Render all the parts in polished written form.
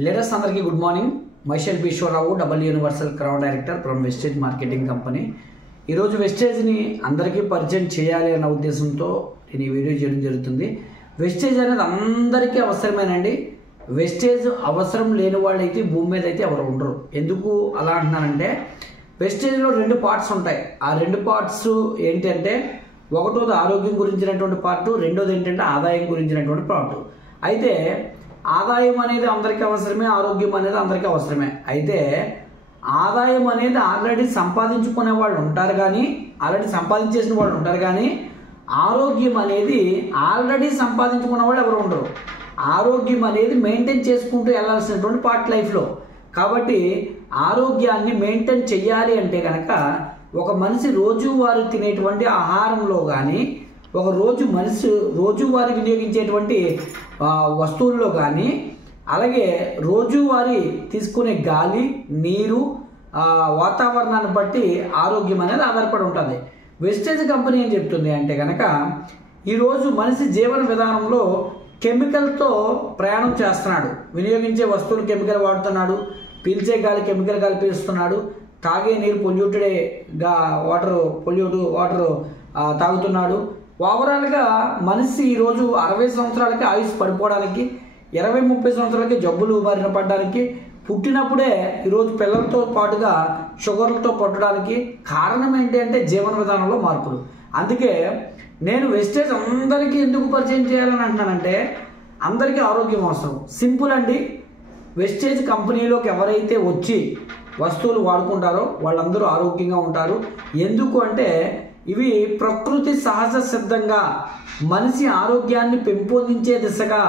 Leaders అందరికీ good morning. మైషల్ Biswarao, double universal crowd director from wastage marketing company. ఈరోజు వెస్టేజ్ని అందరికీ పరిచయం చేయాలి అన్న ఉద్దేశంతో నేను ఈ వీడియో చేయడం జరుగుతుంది. వెస్టేజ్ అనేది అందరికీ అవసరమేనండి. వెస్టేజ్ అవసరం లేని వాళ్ళు అయితే భూమి మీద అయితే ఎవరు ఉండరు. ఎందుకు అలా అంటున్నానంటే, వెస్టేజ్లో రెండు పార్ట్స్ ఉంటాయి. ఆ రెండు పార్ట్స్ ఏంటంటే, ఒకటోది ఆరోగ్యం గురించినటువంటి పార్ట్, రెండోది ఏంటంటే ఆదాయం గురించినటువంటి పార్ట్. అయితే ఆదాయం అనేది అందరికీ అవసరమే, ఆరోగ్యం అనేది అందరికీ అవసరమే. అయితే ఆదాయం అనేది ఆల్రెడీ సంపాదించుకునే వాళ్ళు ఉంటారు, కానీ ఆల్రెడీ సంపాదించేసిన వాళ్ళు ఉంటారు, కానీ ఆరోగ్యం అనేది ఆల్రెడీ సంపాదించుకున్న వాళ్ళు ఎవరు ఉండరు. ఆరోగ్యం అనేది మెయింటైన్ చేసుకుంటూ వెళ్ళాల్సినటువంటి పార్ట్ లైఫ్లో. కాబట్టి ఆరోగ్యాన్ని మెయింటైన్ చెయ్యాలి అంటే కనుక ఒక మనిషి రోజువారీ తినేటువంటి ఆహారంలో కానీ, ఒక రోజువారీ వినియోగించేటువంటి వస్తువుల్లో కానీ, అలాగే రోజువారీ తీసుకునే గాలి, నీరు, వాతావరణాన్ని బట్టి ఆరోగ్యం అనేది ఆధారపడి ఉంటుంది. వెస్టేజ్ కంపెనీ ఏం చెప్తుంది అంటే కనుక, ఈరోజు మనిషి జీవన విధానంలో కెమికల్తో ప్రయాణం చేస్తున్నాడు. వినియోగించే వస్తువులు కెమికల్ వాడుతున్నాడు, పీల్చే గాలి కెమికల్ గాలి పీలుస్తున్నాడు, తాగే నీరు పొల్యూటెడ్గా వాటర్ తాగుతున్నాడు. ఓవరాల్గా మనిషి ఈరోజు 60 సంవత్సరాలకి ఆయుష్ పడిపోవడానికి, 20-30 సంవత్సరాలకి జబ్బులు బారిన పడడానికి, పుట్టినప్పుడే ఈరోజు పిల్లలతో పాటుగా షుగర్లతో పట్టడానికి కారణం ఏంటి అంటే జీవన విధానంలో మార్పులు. అందుకే నేను వెస్టేజ్ అందరికీ ఎందుకు పరిచయం చేయాలని అంటున్నానంటే, అందరికీ ఆరోగ్యం అవసరం. సింపుల్ అండి. వెస్టేజ్ కంపెనీలోకి ఎవరైతే వచ్చి వస్తువులు వాడుకుంటారో వాళ్ళందరూ ఆరోగ్యంగా ఉంటారు. ఎందుకు అంటే, ఇవి ప్రకృతి సహజ సిద్ధంగా మనిషి ఆరోగ్యాన్ని పెంపొందించే దిశగా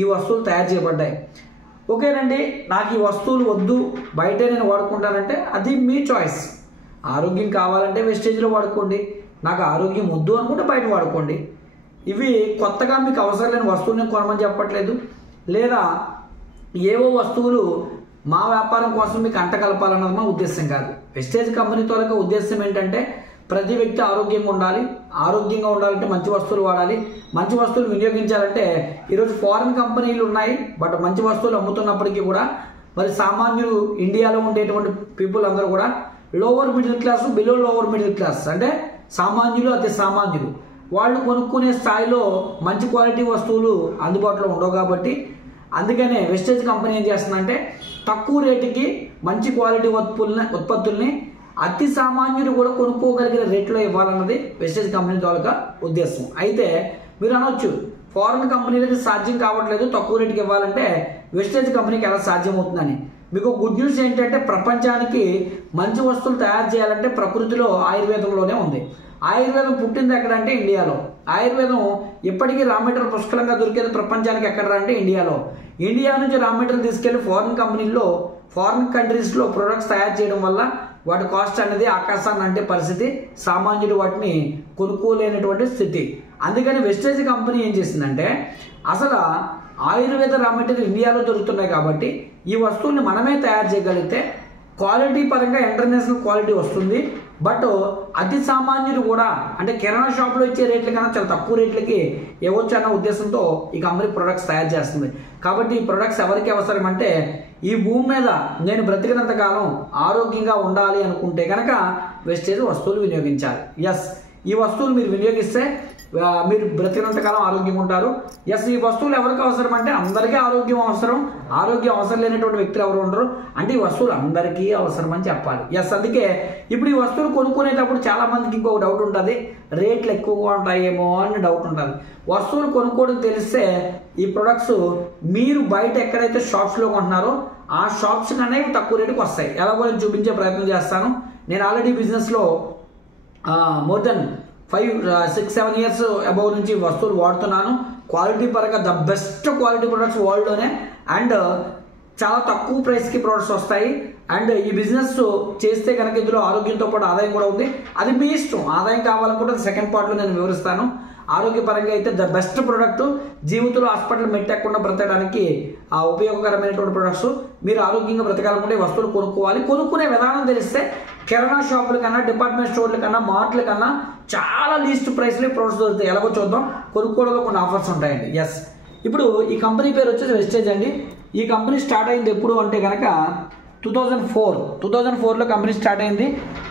ఈ వస్తువులు తయారు చేయబడ్డాయి. ఓకేనండి, నాకు ఈ వస్తువులు వద్దు, బయటే నేను వాడుకుంటానంటే అది మీ చాయిస్. ఆరోగ్యం కావాలంటే వెస్టేజ్లో వాడుకోండి, నాకు ఆరోగ్యం వద్దు అనుకుంటే బయట వాడుకోండి. ఇవి కొత్తగా మీకు అవసరం లేని వస్తువులు నేను కొనమని చెప్పట్లేదు, లేదా ఏవో వస్తువులు మా వ్యాపారం కోసం మీకు అంట కలపాలన్నది మా ఉద్దేశం కాదు. వెస్టేజ్ కంపెనీ తాలూకా ఉద్దేశం ఏంటంటే, ప్రతి వ్యక్తి ఆరోగ్యంగా ఉండాలి. ఆరోగ్యంగా ఉండాలంటే మంచి వస్తువులు వాడాలి. మంచి వస్తువులు వినియోగించాలంటే, ఈరోజు ఫారిన్ కంపెనీలు ఉన్నాయి, బట్ మంచి వస్తువులు అమ్ముతున్నప్పటికీ కూడా మరి సామాన్యులు, ఇండియాలో ఉండేటువంటి పీపుల్ అందరూ కూడా lower middle class, below lower middle class, అంటే సామాన్యులు, అతి సామాన్యులు, వాళ్ళు కొనుక్కునే స్థాయిలో మంచి క్వాలిటీ వస్తువులు అందుబాటులో ఉండవు. కాబట్టి అందుకనే వెస్టేజ్ కంపెనీ ఏం చేస్తుందంటే, తక్కువ రేటుకి మంచి క్వాలిటీ ఉత్పత్తుల్ని అతి సామాన్యుడు కూడా కొనుక్కోగలిగిన రేట్లో ఇవ్వాలన్నది వెస్టేజ్ కంపెనీ తాలూకా ఉద్దేశం. అయితే మీరు అనొచ్చు, ఫారిన్ కంపెనీలకి సాధ్యం కావట్లేదు, తక్కువ రేటుకి ఇవ్వాలంటే వెస్టేజ్ కంపెనీకి ఎలా సాధ్యం అవుతుందని. మీకు గుడ్ న్యూస్ ఏంటంటే, ప్రపంచానికి మంచి వస్తువులు తయారు చేయాలంటే ప్రకృతిలో ఆయుర్వేదంలోనే ఉంది. ఆయుర్వేదం పుట్టింది ఎక్కడంటే ఇండియాలో. ఆయుర్వేదం ఇప్పటికీ రా మెటీరియల్ పుష్కలంగా దొరికేది ప్రపంచానికి ఎక్కడ అంటే ఇండియాలో. ఇండియా నుంచి రా మెటీరియల్ తీసుకెళ్లి ఫారిన్ కంట్రీస్లో ప్రొడక్ట్స్ తయారు చేయడం వల్ల వాటి కాస్ట్ అనేది ఆకాశాన్ని అంటే పరిస్థితి, సామాన్యుడు వాటిని కొనుక్కోలేనటువంటి స్థితి. అందుకని వెస్టేజ్ కంపెనీ ఏం చేసిందంటే, అసలు ఆయుర్వేద రా మెటీరియల్ ఇండియాలో దొరుకుతున్నాయి కాబట్టి ఈ వస్తువుల్ని మనమే తయారు చేయగలిగితే క్వాలిటీ పరంగా ఇంటర్నేషనల్ క్వాలిటీ వస్తుంది. బట్ అతి సామాన్యుడు కూడా, అంటే కిరాణా షాప్లో ఇచ్చే రేట్ల కన్నా చాలా తక్కువ రేట్లకి ఇవ్వచ్చు అన్న ఉద్దేశంతో ఈ కంపెనీ ప్రొడక్ట్స్ తయారు చేస్తుంది. కాబట్టి ఈ ప్రొడక్ట్స్ ఎవరికి అవసరం అంటే, ఈ భూమి మీద నేను బ్రతికినంత కాలం ఆరోగ్యంగా ఉండాలి అనుకుంటే కనుక వెస్టేజ్ వస్తువులు వినియోగించాలి. ఎస్, ఈ వస్తువులు మీరు వినియోగిస్తే మీరు బ్రతికినంత కాలం ఆరోగ్యంగా ఉంటారు. ఎస్, ఈ వస్తువులు ఎవరికి అవసరం అంటే అందరికీ ఆరోగ్యం అవసరం. ఆరోగ్యం అవసరం లేనటువంటి వ్యక్తులు ఎవరు ఉండరు. అంటే ఈ వస్తువులు అందరికీ అవసరం అని చెప్పాలి. ఎస్, అందుకే ఇప్పుడు ఈ వస్తువులు కొనుక్కునేటప్పుడు చాలా మందికి ఇంకొక డౌట్ ఉంటుంది, రేట్లు ఎక్కువగా ఉంటాయేమో అని డౌట్ ఉంటుంది. వస్తువులు కొనుక్కోవడం తెలిస్తే ఈ ప్రొడక్ట్స్ మీరు బయట ఎక్కడైతే షాప్స్లో కొంటున్నారో ఆ షాప్స్ కన్నా తక్కువ రేటుకి వస్తాయి. ఎలాగో నేను చూపించే ప్రయత్నం చేస్తాను. నేను ఆల్రెడీ బిజినెస్లో మోర్ దెన్ 5-6-7 ఇయర్స్ అబౌవ్ నుంచి వస్తువులు వాడుతున్నాను. క్వాలిటీ పరంగా ద బెస్ట్ క్వాలిటీ ప్రొడక్ట్స్ వరల్డ్లోనే, అండ్ చాలా తక్కువ ప్రైస్కి ప్రొడక్ట్స్ వస్తాయి. అండ్ ఈ బిజినెస్ చేస్తే కనుక ఇందులో ఆరోగ్యంతో పాటు ఆదాయం కూడా ఉంది. అది మీ ఇష్టం. ఆదాయం కావాలనుకుంటే సెకండ్ పార్ట్లో నేను వివరిస్తాను. ఆరోగ్యపరంగా అయితే ద బెస్ట్ ప్రొడక్ట్, జీవితంలో హాస్పిటల్ మెట్టకుండా బ్రతకడానికి ఉపయోగకరమైనటువంటి ప్రొడక్ట్స్. మీరు ఆరోగ్యంగా బ్రతకాలనుకుంటే వస్తువులు కొనుక్కోవాలి. కొనుక్కునే విధానం తెలిస్తే కిరాణా షాపుల కన్నా, డిపార్ట్మెంట్ స్టోర్ల కన్నా, మార్ట్ల కన్నా చాలా లీస్ట్ ప్రైస్లో ప్రొడక్ట్స్ దొరుకుతాయి. ఎలాగో చూద్దాం. కొనుక్కోవడంలో కొన్ని ఆఫర్స్ ఉంటాయండి. ఎస్, ఇప్పుడు ఈ కంపెనీ పేరు వచ్చేసి వెస్టేజ్ అండి. ఈ కంపెనీ స్టార్ట్ అయింది ఎప్పుడు అంటే కనుక 2004లో కంపెనీ స్టార్ట్ అయింది.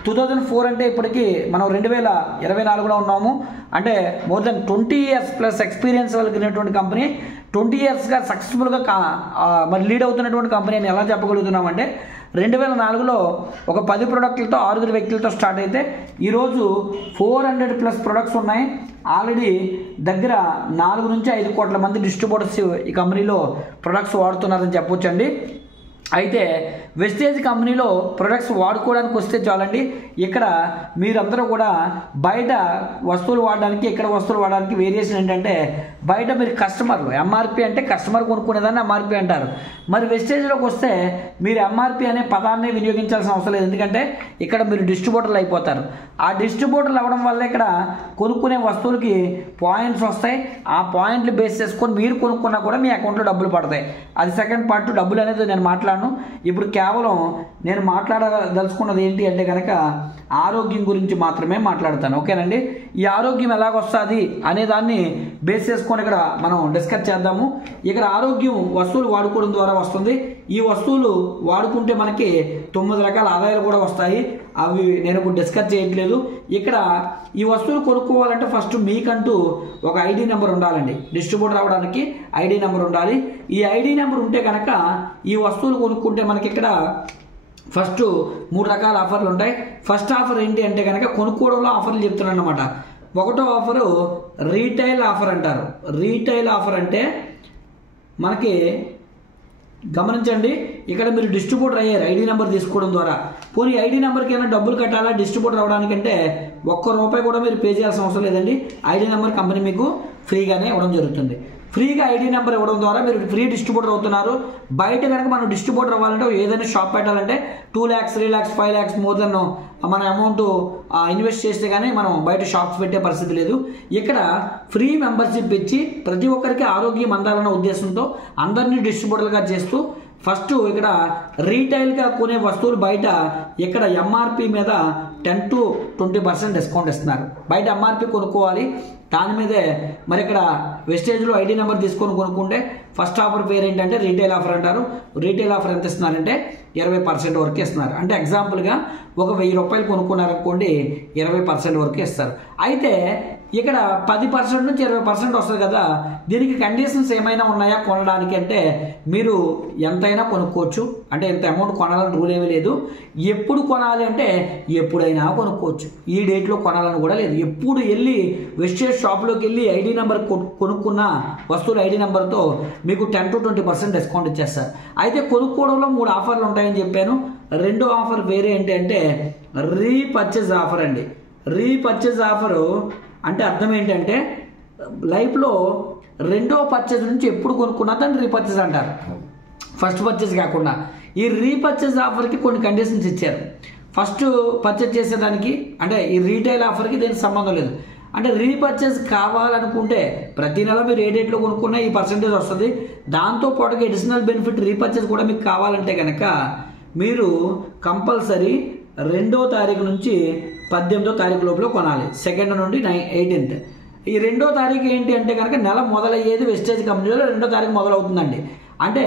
2004 అంటే ఇప్పటికీ మనం 2024లో ఉన్నాము. అంటే more than 20 years plus experience కలిగినటువంటి కంపెనీ, 20 yearsగా సక్సెస్ఫుల్గా మరి లీడ్ అవుతున్నటువంటి కంపెనీ అని ఎలా చెప్పగలుగుతున్నామంటే 2004లో ఒక 10 ప్రోడక్ట్లతో 6 వ్యక్తులతో స్టార్ట్ అయితే ఈరోజు 400+ ప్రొడక్ట్స్ ఉన్నాయి. ఆల్రెడీ దగ్గర 4 నుంచి 5 కోట్ల మంది డిస్ట్రిబ్యూటర్స్ ఈ కంపెనీలో ప్రొడక్ట్స్ వాడుతున్నారని చెప్పొచ్చండి. అయితే వెస్టేజ్ కంపెనీలో ప్రొడక్ట్స్ వాడుకోవడానికి వస్తే చాలండి. ఇక్కడ మీరందరూ కూడా బయట వస్తువులు వాడడానికి, ఇక్కడ వస్తువులు వాడడానికి వేరియేషన్ ఏంటంటే బయట మీరు కస్టమర్లు ఎంఆర్పి అంటే కస్టమర్ కొనుక్కునేదాన్ని ఎంఆర్పి అంటారు. మరి వెస్టేజ్లోకి వస్తే మీరు ఎంఆర్పి అనే పదాన్ని వినియోగించాల్సిన అవసరం లేదు. ఎందుకంటే ఇక్కడ మీరు డిస్ట్రిబ్యూటర్లు అయిపోతారు. ఆ డిస్ట్రిబ్యూటర్లు అవ్వడం వల్ల ఇక్కడ కొనుక్కునే వస్తువులకి పాయింట్స్ వస్తాయి. ఆ పాయింట్లు బేస్ చేసుకొని మీరు కొనుక్కున్నా కూడా మీ అకౌంట్లో డబ్బులు పడతాయి. అది సెకండ్ పార్ట్. డబ్బులు అనేది నేను మాట్లాడను. ఇప్పుడు కేవలం నేను మాట్లాడదలుచుకున్నది ఏంటి అంటే కనుక ఆరోగ్యం గురించి మాత్రమే మాట్లాడతాను. ఓకేనండి. ఈ ఆరోగ్యం ఎలాగొస్తుంది అనే దాన్ని బేస్ చేసుకొని ఇక్కడ మనం డిస్కస్ చేద్దాము. ఇక్కడ ఆరోగ్యం వస్తువులు వాడుకోవడం ద్వారా వస్తుంది. ఈ వస్తువులు వాడుకుంటే మనకి 9 రకాల ఆదాయాలు కూడా వస్తాయి. అవి నేను ఇప్పుడు డిస్కస్ చేయట్లేదు. ఇక్కడ ఈ వస్తువులు కొనుక్కోవాలంటే ఫస్ట్ మీకంటూ ఒక ఐడి నెంబర్ ఉండాలండి. డిస్ట్రిబ్యూటర్ అవ్వడానికి ఐడి నెంబర్ ఉండాలి. ఈ ఐడి నెంబర్ ఉంటే కనుక ఈ వస్తువులు కొనుక్కుంటే మనకి ఇక్కడ ఫస్ట్ 3 రకాల ఆఫర్లు ఉంటాయి. ఫస్ట్ ఆఫర్ ఏంటి అంటే కనుక కొనుక్కోవడంలో ఆఫర్లు చెప్తున్నాను అనమాట. ఒకటో ఆఫరు రీటైల్ ఆఫర్ అంటారు. రీటైల్ ఆఫర్ అంటే మనకి గమనించండి, ఇక్కడ మీరు డిస్ట్రిబ్యూటర్ అయ్యారు ఐడి నెంబర్ తీసుకోవడం ద్వారా. పోనీ ఐడి నెంబర్కి ఏమైనా డబ్బులు కట్టాలా డిస్ట్రిబ్యూటర్ అవ్వడానికంటే ₹1 కూడా మీరు పే చేయాల్సిన అవసరం లేదండి. ఐడి నెంబర్ కంపెనీ మీకు ఫ్రీగానే ఇవ్వడం జరుగుతుంది. ఫ్రీగా ఐడి నెంబర్ ఇవ్వడం ద్వారా మీరు ఫ్రీ డిస్ట్రిబ్యూటర్ అవుతున్నారు. బయట కనుక మనం డిస్ట్రిబ్యూటర్ అవ్వాలంటే ఏదైనా షాప్ పెట్టాలంటే 2 lakhs 3 lakhs 5 lakhs more than మన అమౌంట్ ఇన్వెస్ట్ చేస్తే కానీ మనం బయట షాప్స్ పెట్టే పరిస్థితి లేదు. ఇక్కడ ఫ్రీ మెంబర్షిప్ ఇచ్చి ప్రతి ఒక్కరికి ఆరోగ్యం అందాలన్న ఉద్దేశంతో అందరినీ డిస్ట్రిబ్యూటర్గా చేస్తూ ఫస్ట్ ఇక్కడ రీటైల్గా కొనే వస్తువులు బయట ఇక్కడ ఎంఆర్పి మీద 10 to 20% డిస్కౌంట్ ఇస్తున్నారు. బయట ఎంఆర్పి కొనుక్కోవాలి, దాని మీదే మరి ఇక్కడ వెస్టేజ్లో ఐడి నెంబర్ తీసుకొని కొనుక్కుంటే ఫస్ట్ ఆఫర్ పేరు ఏంటంటే రీటైల్ ఆఫర్ అంటారు. రీటైల్ ఆఫర్ ఎంత ఇస్తున్నారంటే 20% వరకు ఇస్తున్నారు. అంటే ఎగ్జాంపుల్గా ఒక ₹1000 కొనుక్కున్నారనుకోండి 20% వరకు ఇస్తారు. అయితే ఇక్కడ 10% నుంచి 20% వస్తుంది కదా. దీనికి కండిషన్స్ ఏమైనా ఉన్నాయా కొనడానికి అంటే మీరు ఎంతైనా కొనుక్కోవచ్చు. అంటే ఎంత అమౌంట్ కొనాలని రూల్ ఏమీ లేదు. ఎప్పుడు కొనాలి అంటే ఎప్పుడైనా కొనుక్కోవచ్చు. ఈ డేట్లో కొనాలని కూడా లేదు. ఎప్పుడు వెళ్ళి వెస్టేజ్ షాప్లోకి వెళ్ళి ఐడి నెంబర్ కొనుక్కున్న వస్తువుల ఐడి నెంబర్తో మీకు 10 to 20% డిస్కౌంట్ ఇచ్చేస్తారు. అయితే కొనుక్కోవడంలో 3 ఆఫర్లు ఉంటాయని చెప్పాను. రెండో ఆఫర్ వేరే ఏంటి అంటే రీపర్చేజ్ ఆఫర్ అండి. రీపర్చేజ్ ఆఫరు అంటే అర్థం ఏంటంటే లైఫ్లో రెండో పర్చేజ్ నుంచి ఎప్పుడు కొనుక్కున్నా దాన్ని రీపర్చేజ్ అంటారు, ఫస్ట్ పర్చేజ్ కాకుండా. ఈ రీపర్చేజ్ ఆఫర్కి కొన్ని కండిషన్స్ ఇచ్చారు. ఫస్ట్ పర్చేజ్ చేసేదానికి అంటే ఈ రీటైల్ ఆఫర్కి దీనికి సంబంధం లేదు. అంటే రీపర్చేజ్ కావాలనుకుంటే ప్రతి నెల మీరు ఏ డేట్లో కొనుక్కున్నా ఈ పర్సెంటేజ్ వస్తుంది. దాంతోపాటుగా అడిషనల్ బెనిఫిట్ రీపర్చేజ్ కూడా మీకు కావాలంటే కనుక మీరు కంపల్సరీ 2వ తారీఖు నుంచి 18వ తారీఖు లోపల కొనాలి. 2nd నుండి 18th. ఈ 2వ తారీఖు ఏంటి అంటే కనుక నెల మొదలయ్యేది వెస్టేజ్ కంపెనీలో 2వ తారీఖు మొదలవుతుందండి. అంటే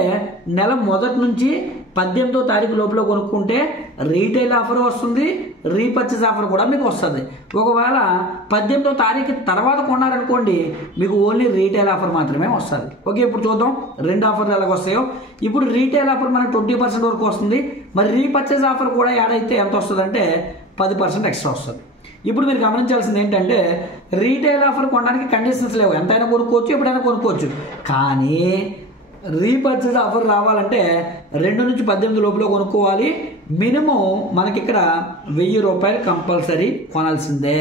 నెల మొదటి నుంచి 18వ తారీఖు లోపల కొనుక్కుంటే రీటైల్ ఆఫర్ వస్తుంది, రీపర్చేజ్ ఆఫర్ కూడా మీకు వస్తుంది. ఒకవేళ 18వ తారీఖు తర్వాత కొన్నారనుకోండి మీకు ఓన్లీ రీటైల్ ఆఫర్ మాత్రమే వస్తుంది. ఓకే, ఇప్పుడు చూద్దాం 2 ఆఫర్లు ఎలాగ వస్తాయో. ఇప్పుడు రీటైల్ ఆఫర్ మనకు 20% వరకు వస్తుంది. మరి రీపర్చేజ్ ఆఫర్ కూడా యాడ్ అయితే ఎంత వస్తుంది అంటే 10% ఎక్స్ట్రా వస్తుంది. ఇప్పుడు మీరు గమనించాల్సింది ఏంటంటే రీటైల్ ఆఫర్ కొనడానికి కండిషన్స్ లేవు. ఎంతైనా కొనుక్కోవచ్చు, ఎప్పుడైనా కొనుక్కోవచ్చు. కానీ రీపర్చేజ్ ఆఫర్ రావాలంటే 2 నుంచి 18 లోపల కొనుక్కోవాలి. మినిమం మనకి ఇక్కడ ₹1000 కంపల్సరీ కొనాల్సిందే.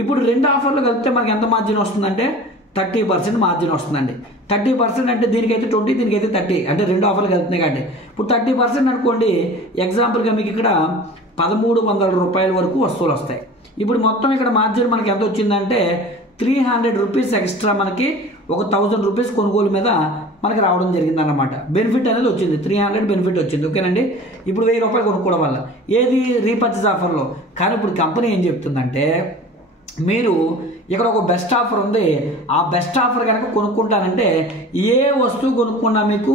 ఇప్పుడు 2 ఆఫర్లు కలిపితే మనకి ఎంత మార్జిన్ వస్తుందంటే 30% మార్జిన్ వస్తుందండి. 30% అంటే దీనికైతే 20, దీనికైతే 30. అంటే 2 ఆఫర్లు కలుపుతున్నాయి కాబట్టి ఇప్పుడు 30% అనుకోండి. ఎగ్జాంపుల్గా మీకు ఇక్కడ ₹1300 వరకు వస్తువులు వస్తాయి. ఇప్పుడు మొత్తం ఇక్కడ మార్జిన్ మనకి ఎంత వచ్చిందంటే ₹300 ఎక్స్ట్రా మనకి ఒక ₹1000 కొనుగోలు మీద మనకి రావడం జరిగింది అన్నమాట. బెనిఫిట్ అనేది వచ్చింది, 300 బెనిఫిట్ వచ్చింది. ఓకేనండి. ఇప్పుడు ₹1000 కొనుక్కోవడం వల్ల ఏది రీపర్చేజ్ ఆఫర్లో. కానీ ఇప్పుడు కంపెనీ ఏం చెప్తుందంటే మీరు ఇక్కడ ఒక బెస్ట్ ఆఫర్ ఉంది, ఆ బెస్ట్ ఆఫర్ కనుక కొనుక్కుంటానంటే ఏ వస్తువు కొనుక్కున్నా మీకు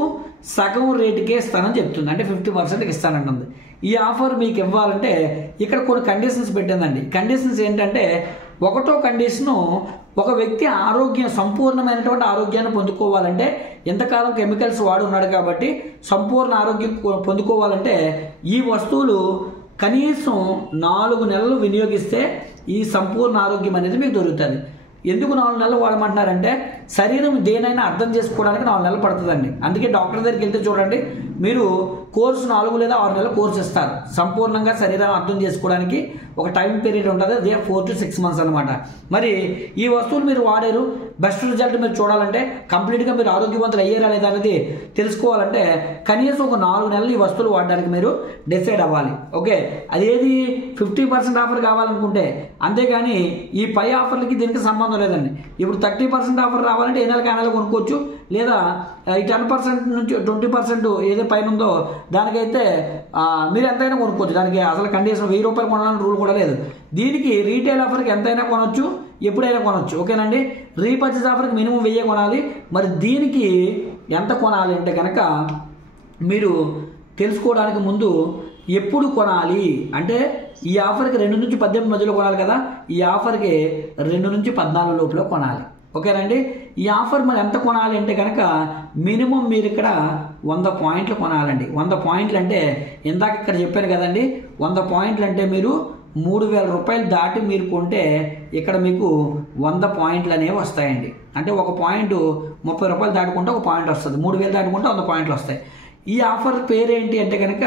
సగం రేటుకే ఇస్తానని చెప్తుంది, అంటే 50%కి ఇస్తానంటుంది. ఈ ఆఫర్ మీకు ఇవ్వాలంటే ఇక్కడ కొన్ని కండిషన్స్ పెట్టిందండి. కండిషన్స్ ఏంటంటే, ఒకటో కండిషను, ఒక వ్యక్తి సంపూర్ణమైనటువంటి ఆరోగ్యాన్ని పొందుకోవాలంటే, ఎంతకాలం కెమికల్స్ వాడు ఉన్నాడు కాబట్టి సంపూర్ణ ఆరోగ్యం పొందుకోవాలంటే ఈ వస్తువులు కనీసం 4 నెలలు వినియోగిస్తే ఈ సంపూర్ణ ఆరోగ్యం అనేది మీకు దొరుకుతుంది. ఎందుకు 4 నెలలు వాడమంటున్నారంటే, శరీరం దేనైనా అర్థం చేసుకోవడానికి 4 నెలలు పడుతుందండి. అందుకే డాక్టర్ దగ్గరికి వెళ్తే చూడండి, మీరు కోర్సు 4 లేదా 6 నెలల కోర్సు ఇస్తారు. సంపూర్ణంగా శరీరాన్ని అర్థం చేసుకోవడానికి ఒక టైం పీరియడ్ ఉంటుంది, అదే 4 to 6 months అనమాట. మరి ఈ వస్తువులు మీరు వాడారు, బెస్ట్ రిజల్ట్ మీరు చూడాలంటే, కంప్లీట్గా మీరు ఆరోగ్యవంతులు అయ్యారా లేదా అనేది తెలుసుకోవాలంటే కనీసం ఒక 4 నెలలు ఈ వస్తువులు వాడడానికి మీరు డిసైడ్ అవ్వాలి. ఓకే, అదేది 50% ఆఫర్ కావాలనుకుంటే, అంతేగాని ఈ పై ఆఫర్లకి దీనికి సంబంధం లేదండి. ఇప్పుడు 30% ఆఫర్ రావాలంటే ఏ నెలకి ఆ నెల కొనుక్కోవచ్చు, లేదా ఈ 10% నుంచి 20% ఏదో పైన ఉందో దానికైతే మీరు ఎంతైనా కొనుక్కోవచ్చు. దానికి అసలు కండిషన్ 1000 రూపాయలు కొనాలని రూల్ కూడా లేదు. దీనికి రీటైల్ ఆఫర్కి ఎంతైనా కొనవచ్చు, ఎప్పుడైనా కొనవచ్చు. ఓకేనండి, రీపర్చేస్ ఆఫర్కి మినిమం 1000 కొనాలి. మరి దీనికి ఎంత కొనాలి అంటే కనుక మీరు తెలుసుకోవడానికి ముందు ఎప్పుడు కొనాలి అంటే, ఈ ఆఫర్కి 2 నుంచి 18 మధ్యలో కొనాలి కదా, ఈ ఆఫర్కి 2 నుంచి 14 లోపల కొనాలి. ఓకేనండి, ఈ ఆఫర్ మరి ఎంత కొనాలి అంటే కనుక మినిమం మీరు ఇక్కడ 100 పాయింట్లు కొనాలండి. 100 పాయింట్లు అంటే ఇందాక ఇక్కడ చెప్పాను కదండి, 100 పాయింట్లు అంటే మీరు 3000 రూపాయలు దాటి మీరు కొంటే ఇక్కడ మీకు 100 పాయింట్లు అనేవి వస్తాయండి. అంటే ఒక పాయింట్ 30 రూపాయలు దాటుకుంటే ఒక పాయింట్ వస్తుంది, 3000 దాటుకుంటే 100 పాయింట్లు వస్తాయి. ఈ ఆఫర్ పేరేంటి అంటే కనుక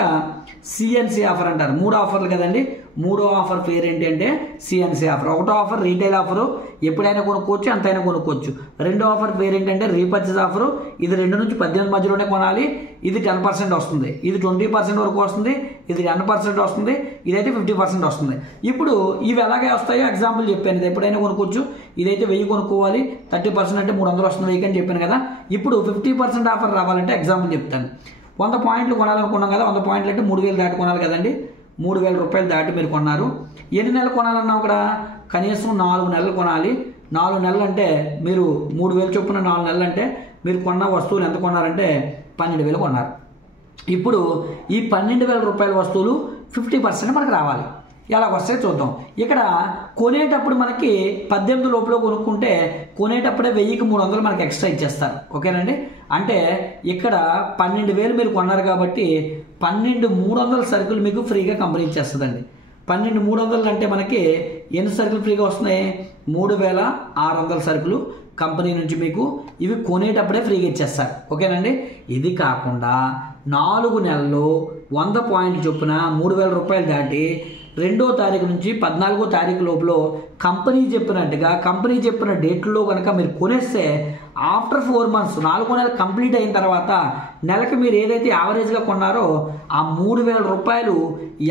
సిఎన్సి ఆఫర్ అంటారు. 3 ఆఫర్లు కదండి, 3వ ఆఫర్ పేరేంటి అంటే సిఎన్సి ఆఫర్. 1వ ఆఫర్ రీటైల్ ఆఫరు, ఎప్పుడైనా కొనుక్కోవచ్చు, అంతైనా కొనుక్కోవచ్చు. 2వ ఆఫర్ పేరేంటంటే రీపర్చేస్ ఆఫరు. ఇది 2 నుంచి 18 మధ్యలోనే కొనాలి. ఇది 10% వస్తుంది, ఇది 20% వరకు వస్తుంది, ఇది 10% వస్తుంది, ఇదైతే 50% వస్తుంది. ఇప్పుడు ఇవి ఎలాగే వస్తాయో ఎగ్జాంపుల్ చెప్పాను. ఇది ఎప్పుడైనా కొనుక్కోవచ్చు, ఇదైతే 1000 కొనుక్కోవాలి, 30% అంటే 300 వస్తుంది 1000 అని చెప్పాను కదా. ఇప్పుడు 50% ఆఫర్ రావాలంటే ఎగ్జాంపుల్ చెప్తాను. 100 పాయింట్లు కొనాలనుకున్నాం కదా, 100 పాయింట్లు అంటే 3000 దాటి కొనాలి కదండి. 3000 రూపాయలు దాటి మీరు కొన్నారు. ఎన్ని నెలలు కొనాలన్నావు ఇక్కడ, కనీసం 4 నెలలు కొనాలి. 4 నెలలు అంటే మీరు 3000 చొప్పున 4 నెలలు అంటే మీరు కొన్న వస్తువులు ఎంత కొన్నారంటే 12000 కొన్నారు. ఇప్పుడు ఈ 12000 రూపాయల వస్తువులు 50% మనకు రావాలి. ఎలా వస్తాయో చూద్దాం. ఇక్కడ కొనేటప్పుడు మనకి 18 లోపల కొనుక్కుంటే కొనేటప్పుడే 1000కి 300 మనకి ఎక్స్ట్రా ఇచ్చేస్తారు. ఓకేనండి, అంటే ఇక్కడ 12000 మీరు కొన్నారు కాబట్టి 12300 సరుకులు మీకు ఫ్రీగా కంపెనీ ఇచ్చేస్తుందండి. 12300 అంటే మనకి ఎన్ని సరుకులు ఫ్రీగా వస్తున్నాయి, 3600 సరుకులు కంపెనీ నుంచి మీకు ఇవి కొనేటప్పుడే ఫ్రీగా ఇచ్చేస్తారు. ఓకేనండి, ఇది కాకుండా 4 నెలలు 100 పాయింట్లు చొప్పున 3000 రూపాయలు దాటి 2వ తారీఖు నుంచి 14వ తారీఖు లోపల కంపెనీ చెప్పిన డేట్లో కనుక మీరు కొనేస్తే ఆఫ్టర్ 4 months 4 నెలలు కంప్లీట్ అయిన తర్వాత నెలకి మీరు ఏదైతే యావరేజ్గా కొన్నారో ఆ 3000 రూపాయలు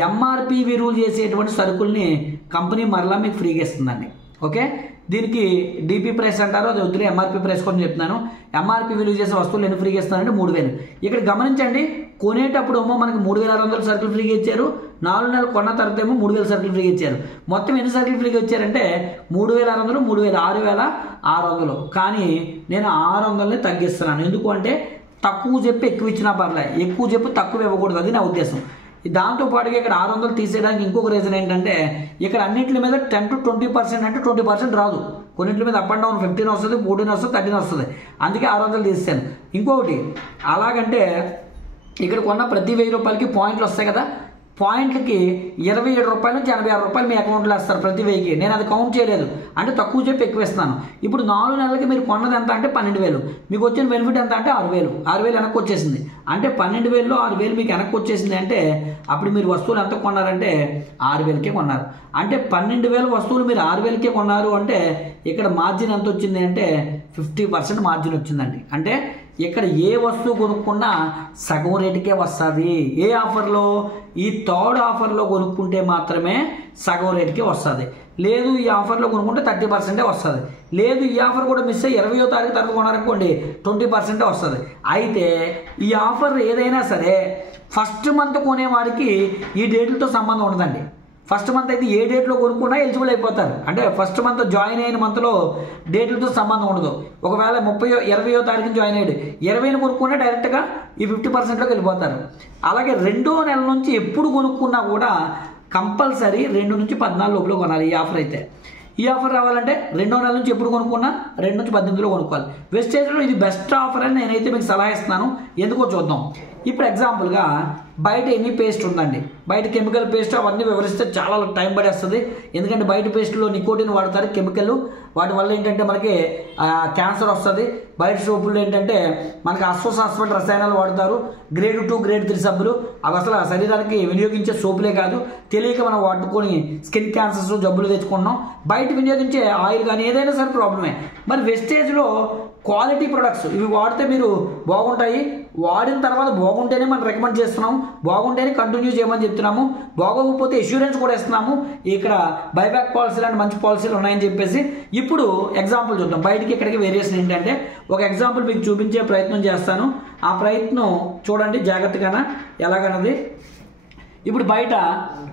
ఎంఆర్పి విలువ చేసేటువంటి సరుకుల్ని కంపెనీ మరలా మీకు ఫ్రీగా ఇస్తుందండి. ఓకే, దీనికి డిపి ప్రైస్ అంటారు, అది వద్దులే, ఎంఆర్పి ప్రైస్ కోసం చెప్తున్నాను. ఎంఆర్పి విలువ చేసే వస్తువులు ఎన్ని ఫ్రీగా ఇస్తానంటే 3000. ఇక్కడ గమనించండి, కొనేటప్పుడు ఏమో మనకి 3600 సరుకులు ఫ్రీగా ఇచ్చారు, 4 నెలలు కొన్న తర్వాత ఏమో 3000 సరుకులు ఫ్రీగా ఇచ్చారు. మొత్తం ఎన్ని సరుకులు ఫ్రీగా ఇచ్చారంటే 3600, 6600. కానీ నేను 600ని తగ్గిస్తున్నాను. ఎందుకు అంటే తక్కువ చెప్పి ఎక్కువ ఇచ్చినా పర్లేదు, ఎక్కువ చెప్పి తక్కువ ఇవ్వకూడదు, అది నా ఉద్దేశం. దాంతోపాటుగా ఇక్కడ 600 తీసేయడానికి ఇంకొక రీజన్ ఏంటంటే, ఇక్కడ అన్నింటి మీద 10 to 20% అంటే 20% రాదు. కొన్నింటి మీద అప్ అండ్ డౌన్ 15 వస్తుంది, 14 వస్తుంది, 13 వస్తుంది. అందుకే 600 తీసేసాను. ఇంకొకటి అలాగంటే ఇక్కడ కొన్న ప్రతి 1000 రూపాయలకి పాయింట్లు వస్తాయి కదా, పాయింట్లకి 27 రూపాయల నుంచి 86 రూపాయలు మీ అకౌంట్లో వేస్తారు ప్రతి 1000కి. నేను అది కౌంట్ చేయలేదు, అంటే తక్కువ చెప్పి ఎక్కువ ఇస్తున్నాను. ఇప్పుడు 4 నెలలకి మీరు కొన్నది ఎంత అంటే 12000, మీకు వచ్చిన బెనిఫిట్ ఎంత అంటే 6000 వెనక్కి వచ్చేసింది. అంటే 12000లో 6000 మీకు వెనక్కి వచ్చేసింది అంటే అప్పుడు మీరు వస్తువులు ఎంత కొన్నారంటే 6000కే కొన్నారు. అంటే 12000 వస్తువులు మీరు 6000కే కొన్నారు అంటే ఇక్కడ మార్జిన్ ఎంత వచ్చింది అంటే 50% మార్జిన్ వచ్చిందండి. అంటే ఇక్కడ ఏ వస్తువు కొనుక్కున్నా సగం రేటుకే వస్తుంది. ఏ ఆఫర్లో, ఈ 3rd ఆఫర్లో కొనుక్కుంటే మాత్రమే సగం రేటుకే వస్తుంది. లేదు ఈ ఆఫర్లో కొనుక్కుంటే 30% వస్తుంది. లేదు ఈ ఆఫర్ కూడా మిస్ అయ్యి 20వ తారీఖు తర్వాత కొన్నారనుకోండి 20% వస్తుంది. అయితే ఈ ఆఫర్ ఏదైనా సరే ఫస్ట్ మంత్ కొనేవాడికి ఈ డేట్లతో సంబంధం ఉండదండి. ఫస్ట్ మంత్ అయితే ఏ డేట్లో కొనుక్కున్నా ఎలిజిబుల్ అయిపోతారు. అంటే ఫస్ట్ మంత్ జాయిన్ అయిన మంత్లో డేట్లతో సంబంధం ఉండదు. ఒకవేళ 20వ తారీఖున జాయిన్ అయ్యాడు, 20ని కొనుక్కున్నా డైరెక్ట్గా ఈ 50%లోకి వెళ్ళిపోతారు. అలాగే 2వ నెల నుంచి ఎప్పుడు కొనుక్కున్నా కూడా కంపల్సరీ 2 నుంచి 14 లోపల కొనాలి. ఈ ఆఫర్ అయితే ఈ ఆఫర్ రావాలంటే 2వ నెల నుంచి ఎప్పుడు కొనుక్కున్నా 2 నుంచి 18లో కొనుక్కోవాలి. వెస్టేజ్లో ఇది బెస్ట్ ఆఫర్ అని నేనైతే మీకు సలహా ఇస్తున్నాను. ఎందుకో చూద్దాం. ఇప్పుడు ఎగ్జాంపుల్గా బయట ఎన్ని పేస్ట్ ఉందండి, బయట కెమికల్ పేస్ట్ అవన్నీ వివరిస్తే చాలా టైం పడేస్తుంది. ఎందుకంటే బయట పేస్ట్లో నికోటిన్ వాడతారు, కెమికల్, వాటి వల్ల ఏంటంటే మనకి క్యాన్సర్ వస్తుంది. బయట సోపుల్లో ఏంటంటే మనకి అశ్వశాశ్వత రసాయనాలు వాడతారు, గ్రేడ్ 2 గ్రేడ్ 3 సబ్బులు. అవి అసలు శరీరానికి వినియోగించే సోపులే కాదు, తెలియక మనం వాడుకొని స్కిన్ క్యాన్సర్స్ జబ్బులు తెచ్చుకుంటున్నాం. బయట వినియోగించే ఆయిల్ కానీ ఏదైనా సరే ప్రాబ్లమే. మరి వెస్టేజ్లో క్వాలిటీ ప్రొడక్ట్స్ ఇవి వాడితే మీరు బాగుంటాయి. వాడిన తర్వాత బాగుంటేనే మనం రికమెండ్ చేస్తున్నాము, బాగుంటేనే కంటిన్యూ చేయమని చెప్తున్నాము. బాగోకపోతే ఇన్సూరెన్స్ కూడా ఇస్తున్నాము. ఇక్కడ బైబ్యాక్ పాలసీ లాంటి మంచి పాలసీలు ఉన్నాయని చెప్పేసి ఇప్పుడు ఎగ్జాంపుల్ చూద్దాం. బయటికి ఇక్కడికి వేరియేషన్ ఏంటంటే ఒక ఎగ్జాంపుల్ మీకు చూపించే ప్రయత్నం చేస్తాను. ఆ ప్రయత్నం చూడండి జాగ్రత్తగా ఎలాగన్నది. ఇప్పుడు బయట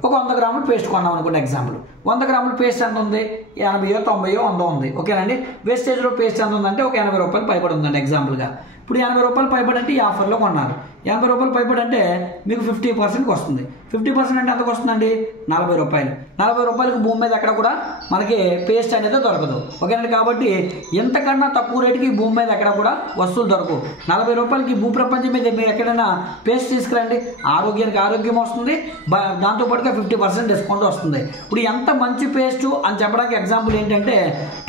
ఒక 100 గ్రాముల పేస్ట్ కొన్నాం అనుకోండి. ఎగ్జాంపుల్ 100 గ్రాముల పేస్ట్ ఎంత ఉంది, 80, 90, 100 ఉంది. ఓకేనండి. వేస్టేజ్లో పేస్ట్ ఎంత ఉందంటే ఒక 80 రూపాయలు పైబడి ఉందండి ఎగ్జాంపుల్గా. ఇప్పుడు 80 రూపాయలు పైబడి అంటే ఈ ఆఫర్లో కొన్నారు. 80 రూపాయలు పైబడి అంటే మీకు 50% వస్తుంది. 50% అంటే ఎంతకు వస్తుందండి, 40 రూపాయలు. 40 రూపాయలకు భూమి మీద ఎక్కడ కూడా మనకి పేస్ట్ అనేది దొరకదు. ఓకేనండి. కాబట్టి ఎంతకన్నా తక్కువ రేటుకి భూమి మీద ఎక్కడ కూడా వస్తువులు దొరకవు. 40 రూపాయలకి భూ ప్రపంచం మీద మీరు ఎక్కడైనా పేస్ట్ తీసుకురండి, ఆరోగ్యానికి ఆరోగ్యం వస్తుంది, దాంతోపాటుగా 50% డిస్కౌంట్ వస్తుంది. ఇప్పుడు ఎంత మంచి పేస్ట్ అని చెప్పడానికి ఎగ్జాంపుల్ ఏంటంటే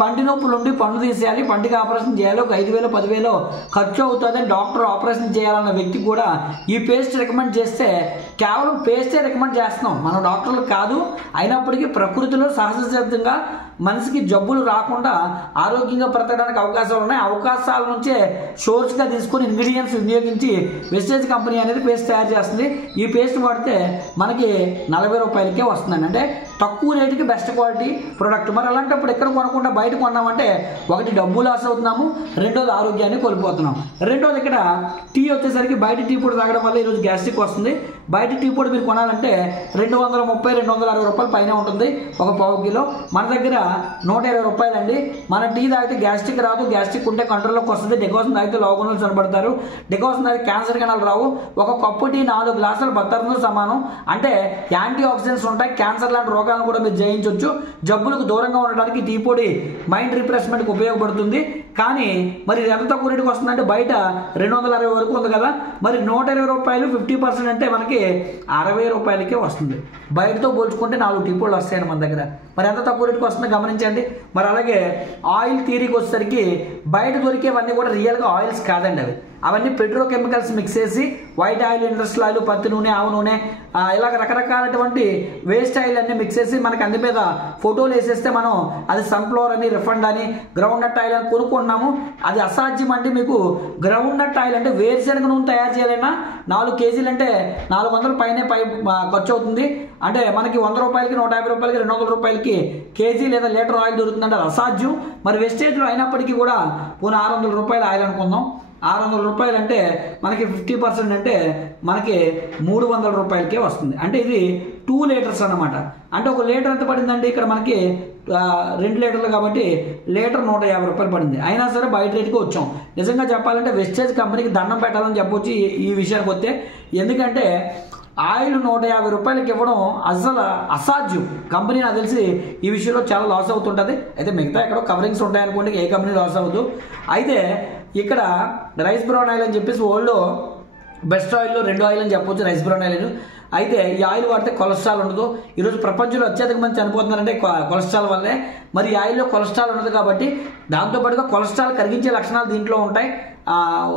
పంటి నొప్పులు ఉండి పన్ను తీసేయాలి, పంటికి ఆపరేషన్ చేయాలి, ఒక 5,000 10,000 ఖర్చు అవుతుంది, డాక్టర్ ఆపరేషన్ చేయాలన్న వ్యక్తి కూడా ఈ పేస్ట్ రికమెండ్ చేస్తే కేవలం పేస్టే రికమెండ్ చేస్తున్నాం, మనం డాక్టర్లు కాదు. అయినప్పటికీ ప్రకృతిలో సహజసిద్ధంగా మనిషికి జబ్బులు రాకుండా ఆరోగ్యంగా బ్రతకడానికి అవకాశాలు ఉన్నాయి. అవకాశాల నుంచే సోర్స్గా తీసుకుని ఇంగ్రీడియంట్స్ వినియోగించి వెస్టేజ్ కంపెనీ అనేది పేస్ట్ తయారు చేస్తుంది. ఈ పేస్ట్ వాడితే మనకి 40 రూపాయలకే వస్తుందండి. అంటే తక్కువ రేటుకి బెస్ట్ క్వాలిటీ ప్రొడక్ట్. మరి అలాంటప్పుడు ఎక్కడ కొనకుండా బయట కొన్నామంటే ఒకటి డబ్బు లాస్ అవుతున్నాము, రెండోది ఆరోగ్యాన్ని కోల్పోతున్నాం. రెండోది ఇక్కడ టీ వచ్చేసరికి బయట టీ పొడి తాగడం వల్ల ఈరోజు గ్యాస్ట్రిక్ వస్తుంది. బయట టీ పొడి మీరు కొనాలంటే 230, 260 రూపాయలు పైన ఉంటుంది ఒక పావు కిలో. మన దగ్గర 120 రూపాయలు అండి. మన టీ తాగితే గ్యాస్ట్రిక్ రాదు, గ్యాస్ట్రిక్ ఉంటే కంట్రోల్లోకి వస్తుంది. డికాషన్ తాగితే లోపల చనిపడతారు, డికాషన్ తాగితే క్యాన్సర్ కణాలు రావు. ఒక కప్పు టీ 4 గ్లాసులు బత్తరంతో సమానం. అంటే యాంటీ ఆక్సిడెంట్స్ ఉంటాయి, క్యాన్సర్ లాంటి రోగాలను కూడా మీరు జయించవచ్చు. జబ్బులకు దూరంగా ఉండడానికి టీ పొడి మైండ్ రిఫ్రెష్మెంట్కి ఉపయోగపడుతుంది. కానీ మరి ఎంత తక్కువ రేటుకి వస్తుందంటే బయట 260 వరకు ఉంది కదా, మరి 120 రూపాయలు 50% అంటే మనకి 60 రూపాయలకే వస్తుంది. బయటతో పోల్చుకుంటే 4 టీ పొడులు వస్తాయండి మన దగ్గర. మరి ఎంత తక్కువ రేటుకి వస్తుందో గమనించండి. మరి అలాగే ఆయిల్ థియరీకి వచ్చేసరికి బయట దొరికేవన్నీ కూడా రియల్గా ఆయిల్స్ కాదండి. అవన్నీ పెట్రోకెమికల్స్ మిక్స్ చేసి వైట్ ఆయిల్, ఇండస్ట్రియల్ ఆయిల్, పత్తి నూనె, ఆవు నూనె, ఇలాగ రకరకాలటువంటి వేస్ట్ ఆయిల్ అన్ని మిక్స్ చేసి మనకి అందు మీద ఫోటోలు వేసేస్తే మనం అది సన్ఫ్లవర్ అని, రిఫండ్ అని, గ్రౌండ్ నట్ ఆయిల్ అని కొనుక్కుంటున్నాము. అది అసాధ్యం అండి. మీకు గ్రౌండ్ నట్ ఆయిల్ అంటే వేరుశనగ నూనె తయారు చేయాలన్నా 4 కేజీలు అంటే 400 పైనే ఖర్చు అవుతుంది. అంటే మనకి 100 రూపాయలకి, 150 రూపాయలకి, 200 రూపాయలకి కేజీ లేదా లీటర్ ఆయిల్ దొరుకుతుందంటే అది అసాధ్యం. మరి వెస్టేజ్లో అయినప్పటికీ కూడా పోనీ 600 రూపాయలు ఆయిల్ అనుకుందాం. 600 రూపాయలు అంటే మనకి 50% అంటే మనకి 300 రూపాయలకే వస్తుంది. అంటే ఇది 2 లీటర్స్ అన్నమాట. అంటే ఒక లీటర్ ఎంత పడిందండి, ఇక్కడ మనకి 2 లీటర్లు కాబట్టి లీటర్ 150 రూపాయలు పడింది. అయినా సరే బయట రేటుకి వచ్చాం. నిజంగా చెప్పాలంటే వెస్టేజ్ కంపెనీకి దండం పెట్టాలని చెప్పొచ్చు ఈ విషయానికి వస్తే. ఎందుకంటే ఆయిల్ 150 రూపాయలకి ఇవ్వడం అసలు అసాధ్యం. కంపెనీ నాకు తెలిసి ఈ విషయంలో చాలా లాస్ అవుతుంటుంది. అయితే మిగతా ఎక్కడో కవరింగ్స్ ఉంటాయనుకోండి, ఏ కంపెనీ లాస్ అవ్వదు. అయితే ఇక్కడ రైస్ బ్రౌన్ ఆయిల్ అని చెప్పేసి వరల్డ్లో బెస్ట్ ఆయిల్లో 2 ఆయిల్ అని చెప్పొచ్చు, రైస్ బ్రౌన్ ఆయిల్. అయితే ఈ ఆయిల్ వాడితే కొలెస్ట్రాల్ ఉండదు. ఈరోజు ప్రపంచంలో అత్యధిక మంది చనిపోతున్నారంటే కొలెస్ట్రాల్ వల్లే. మరి ఈ ఆయిల్లో కొలెస్ట్రాల్ ఉండదు కాబట్టి దాంతోపాటుగా కొలెస్ట్రాల్ కరిగించే లక్షణాలు దీంట్లో ఉంటాయి.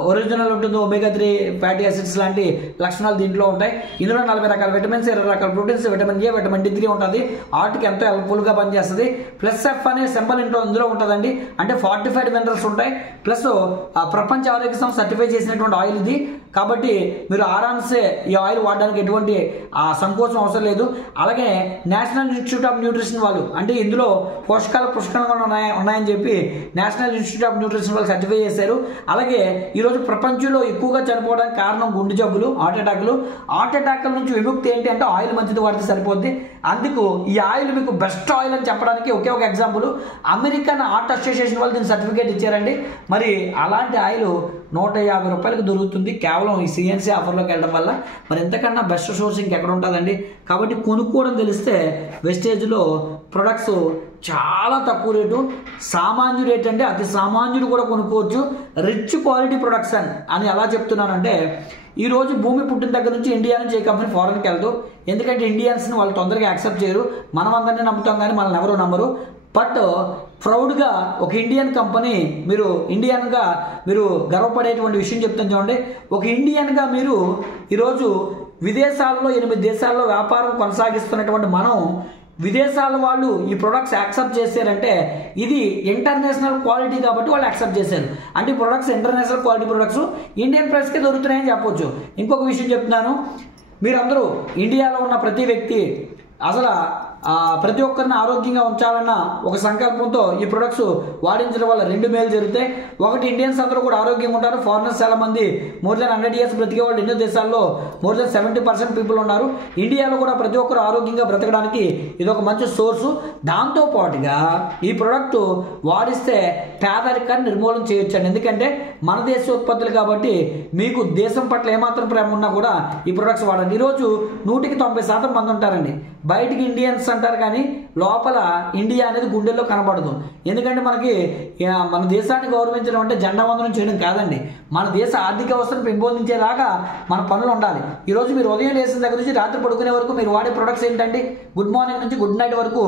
ఒరిజినల్ ఉంటుంది, ఒమేగా 3 ఫ్యాటీ యాసిడ్స్ లాంటి లక్షణాలు దీంట్లో ఉంటాయి. ఇందులో 40 రకాల విటమిన్స్, 20 రకాల proteins, vitamin A, vitamin D3 ఉంటుంది. హార్ట్కి ఎంతో హెల్ప్ఫుల్గా పనిచేస్తుంది. ప్లస్ ఎఫ్ అనే సింబల్ ఇందులో ఉంటుందండి. అంటే 45 మినరల్స్ ఉంటాయి. ప్లస్ ప్రపంచ ఆరోగ్య సంస్థ సర్టిఫై చేసినటువంటి ఆయిల్ ఇది. కాబట్టి మీరు ఆరామ్సే ఈ ఆయిల్ వాడడానికి ఎటువంటి సంకోచం అవసరం లేదు. అలాగే నేషనల్ ఇన్స్టిట్యూట్ ఆఫ్ న్యూట్రిషన్ వాళ్ళు, అంటే ఇందులో పోషకాలు పుష్కలంగా ఉన్నాయని చెప్పి నేషనల్ ఇన్స్టిట్యూట్ ఆఫ్ న్యూట్రిషన్ వాళ్ళు సర్టిఫై చేశారు. అలాగే అలాగే ఈరోజు ప్రపంచంలో ఎక్కువగా చనిపోవడానికి కారణం గుండె జబ్బులు, హార్ట్ అటాక్ల నుంచి విముక్తి ఏంటి అంటే ఆయిల్ మంచిది వాడితే సరిపోద్ది. అందుకు ఈ ఆయిల్ మీకు బెస్ట్ ఆయిల్ అని చెప్పడానికి ఒకే ఒక ఎగ్జాంపుల్, అమెరికన్ హార్ట్ అసోసియేషన్ వాళ్ళు దీనికి సర్టిఫికేట్ ఇచ్చారండి. మరి అలాంటి ఆయిల్ 150 రూపాయలకు దొరుకుతుంది కేవలం ఈ సిఎన్సీ ఆఫర్లోకి వెళ్ళడం వల్ల. మరి ఎంతకన్నా బెస్ట్ సోర్స్ ఇంకెక్కడ ఉంటుందండి. కాబట్టి కొనుక్కోవడం తెలిస్తే వెస్టేజ్లో ప్రొడక్ట్స్ చాలా తక్కువ రేటు, సామాన్య రేట్ అంటే అతి సామాన్యుడు కూడా కొనుక్కోవచ్చు. రిచ్ క్వాలిటీ ప్రొడక్ట్స్ అని ఎలా చెప్తున్నానంటే, ఈరోజు భూమి పుట్టిన దగ్గర నుంచి ఇండియా నుంచి ఏ కంపెనీ ఫారెన్కి వెళ్తూ, ఎందుకంటే ఇండియన్స్ని వాళ్ళు తొందరగా యాక్సెప్ట్ చేయరు. మనం అందరినీ నమ్ముతాం కానీ మనల్ని ఎవరు నమ్మరు. బట్ ప్రౌడ్గా ఒక ఇండియన్ కంపెనీ, మీరు ఇండియన్గా మీరు గర్వపడేటువంటి విషయం చెప్తాను చూడండి. ఒక ఇండియన్గా మీరు ఈరోజు విదేశాల్లో 8 దేశాల్లో వ్యాపారం కొనసాగిస్తున్నటువంటి మనం, విదేశాల వాళ్ళు ఈ ప్రొడక్ట్స్ యాక్సెప్ట్ చేశారంటే ఇది ఇంటర్నేషనల్ క్వాలిటీ కాబట్టి వాళ్ళు యాక్సెప్ట్ చేశారు. అంటే ఈ products international quality products Indian ప్రైస్కే దొరుకుతున్నాయని చెప్పొచ్చు. ఇంకొక విషయం చెప్తున్నాను, మీరందరూ ఇండియాలో ఉన్న ప్రతి వ్యక్తి అసలు ప్రతి ఒక్కరిని ఆరోగ్యంగా ఉంచాలన్న ఒక సంకల్పంతో ఈ ప్రొడక్ట్స్ వాడించడం వల్ల 2 మేలు జరుగుతాయి. ఒకటి, ఇండియన్స్ అందరూ కూడా ఆరోగ్యంగా ఉంటారు. ఫారినర్స్ చాలా మంది మోర్ దెన్ 100 years బ్రతికే వాళ్ళు ఎన్నో దేశాల్లో మోర్ దెన్ 70% పీపుల్ ఉన్నారు. ఇండియాలో కూడా ప్రతి ఒక్కరు ఆరోగ్యంగా బ్రతకడానికి ఇది ఒక మంచి సోర్సు. దాంతోపాటుగా ఈ ప్రోడక్ట్ వాడిస్తే పేదరికాన్ని నిర్మూలన చేయొచ్చండి. ఎందుకంటే మన దేశ ఉత్పత్తులు కాబట్టి మీకు దేశం పట్ల ఏమాత్రం ప్రేమ ఉన్నా కూడా ఈ ప్రొడక్ట్స్ వాడండి. ఈరోజు 100కి 90% మంది ఉంటారండి. బయటికి ఇండియన్స్ అంటారు కానీ లోపల ఇండియా అనేది గుండెల్లో కనబడదు. ఎందుకంటే మనకి మన దేశాన్ని గౌరవించడం అంటే జెండా వందనం చేయడం కాదండి, మన దేశ ఆర్థిక వ్యవస్థను పెంపొందించేలాగా మన పనులు ఉండాలి. ఈరోజు మీరు ఉదయం లేచిన దగ్గర నుంచి రాత్రి పడుకునే వరకు మీరు వాడే ప్రొడక్ట్స్ ఏంటండి? గుడ్ మార్నింగ్ నుంచి గుడ్ నైట్ వరకు,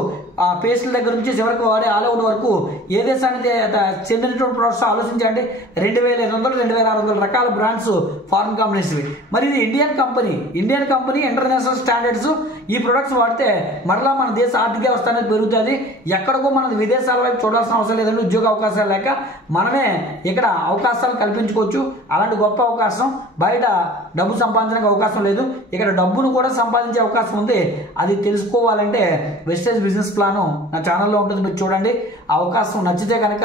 పేస్ట్ల దగ్గర నుంచి చివరికి వాడే ఆల్ అవుట్ వరకు ఏ దేశానికి చెందినటువంటి ప్రొడక్ట్స్ ఆలోచించండి. 2500 2600 రకాల బ్రాండ్స్ ఫారిన్ కంపెనీస్వి. మరి ఇది ఇండియన్ కంపెనీ ఇంటర్నేషనల్ స్టాండర్డ్స్. ఈ ప్రొడక్ట్స్ వాడితే మరలా మన దేశ ఆర్థిక వ్యవస్థ అనేది పెరుగుతుంది. ఎక్కడికో మన విదేశాల వైపు చూడాల్సిన అవసరం లేదండి. ఉద్యోగ అవకాశాలు లేక మనమే ఇక్కడ అవకాశాలు కల్పించుకోవచ్చు. అలాంటి గొప్ప అవకాశం బయట డబ్బు సంపాదించడానికి అవకాశం లేదు, ఇక్కడ డబ్బును కూడా సంపాదించే అవకాశం ఉంది. అది తెలుసుకోవాలంటే వెస్టేజ్ బిజినెస్ ప్లాన్ నా ఛానల్లో ఉంటుంది, మీరు చూడండి. ఆ అవకాశం నచ్చితే కనుక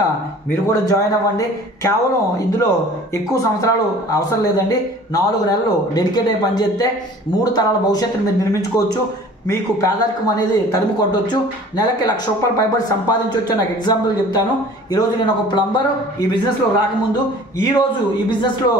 మీరు కూడా జాయిన్ అవ్వండి. కేవలం ఇందులో ఎక్కువ సంవత్సరాలు అవసరం లేదండి. 4 నెలలు డెడికేట్ అయ్యి పనిచేస్తే 3 తరాల భవిష్యత్తును మీరు నిర్మించుకోవచ్చు. మీకు పేదరికం అనేది తరిమి కొట్టవచ్చు. నెలకి ₹1,00,000 పైబడి సంపాదించవచ్చు. నాకు ఎగ్జాంపుల్ చెప్తాను. ఈరోజు నేను ఒక ప్లంబర్, ఈ బిజినెస్లో రాకముందు ఈరోజు ఈ బిజినెస్లో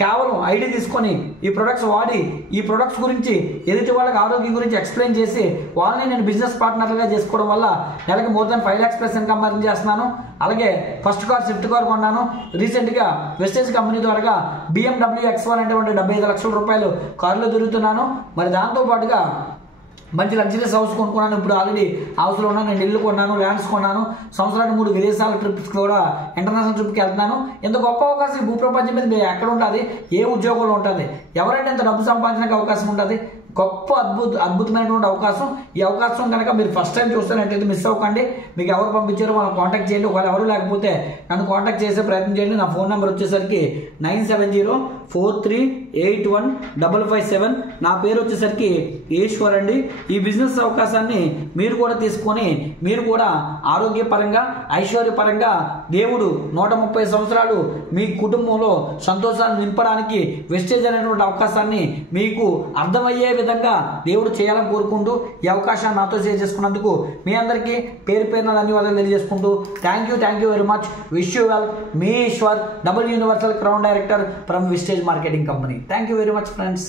కేవలం ఐడి తీసుకొని ఈ ప్రొడక్ట్స్ వాడి ఈ ప్రొడక్ట్స్ గురించి ఎదుటి వాళ్ళకి ఆరోగ్యం గురించి ఎక్స్ప్లెయిన్ చేసి వాళ్ళని నేను బిజినెస్ పార్ట్నర్గా చేసుకోవడం వల్ల నెలకి more than 5 lakhs plus income earn చేస్తున్నాను. అలాగే ఫస్ట్ కార్, స్విఫ్ట్ కార్ కొన్నాను. రీసెంట్గా వెస్టేజ్ కంపెనీ ద్వారా BMW X1 అంటే 75 లక్షల రూపాయలు కారులో తిరుగుతున్నాను. మరి దాంతోపాటుగా మంచి లగ్జరీస్ హౌస్ కొనుక్కున్నాను. ఇప్పుడు ఆల్రెడీ హౌస్లో ఉన్నాను. నేను ఇల్లు కొన్నాను, ల్యాండ్స్ కొన్నాను. సంవత్సరానికి 3 విదేశాల ట్రిప్స్ కూడా ఇంటర్నేషనల్ ట్రిప్కి వెళ్తున్నాను. ఇంత గొప్ప అవకాశం భూప్రపంచం మీద మీరు ఎక్కడ ఉంటుంది? ఏ ఉద్యోగంలో ఉంటుంది? ఎవరైనా ఇంత డబ్బు సంపాదించడానికి అవకాశం ఉంటుంది? గొప్ప అద్భుతమైనటువంటి అవకాశం. ఈ అవకాశం కనుక మీరు ఫస్ట్ టైం చూస్తున్నట్లయితే మిస్ అవ్వకండి. మీకు ఎవరు పంపించారో వాళ్ళని కాంటాక్ట్ చేయండి. ఒకవేళ ఎవరు లేకపోతే నన్ను కాంటాక్ట్ చేసే ప్రయత్నం చేయండి. నా ఫోన్ నెంబర్ వచ్చేసరికి 9704381557. నా పేరు వచ్చేసరికి ఈశ్వర్ అండి. ఈ బిజినెస్ అవకాశాన్ని మీరు కూడా తీసుకొని మీరు కూడా ఆరోగ్యపరంగా, ఐశ్వర్యపరంగా దేవుడు 130 సంవత్సరాలు మీ కుటుంబంలో సంతోషాన్ని నింపడానికి వెస్టేజ్ అనేటువంటి అవకాశాన్ని మీకు అర్థమయ్యే విధంగా దేవుడు చేయాలని కోరుకుంటూ ఈ అవకాశాన్ని నాతో షేర్ చేసుకున్నందుకు మీ అందరికీ పేరు పేరున ధన్యవాదాలు తెలియజేసుకుంటూ thank you very much. Wish you well. మీ Eshwar, double universal crown director from wastage marketing company. Thank you very much friends.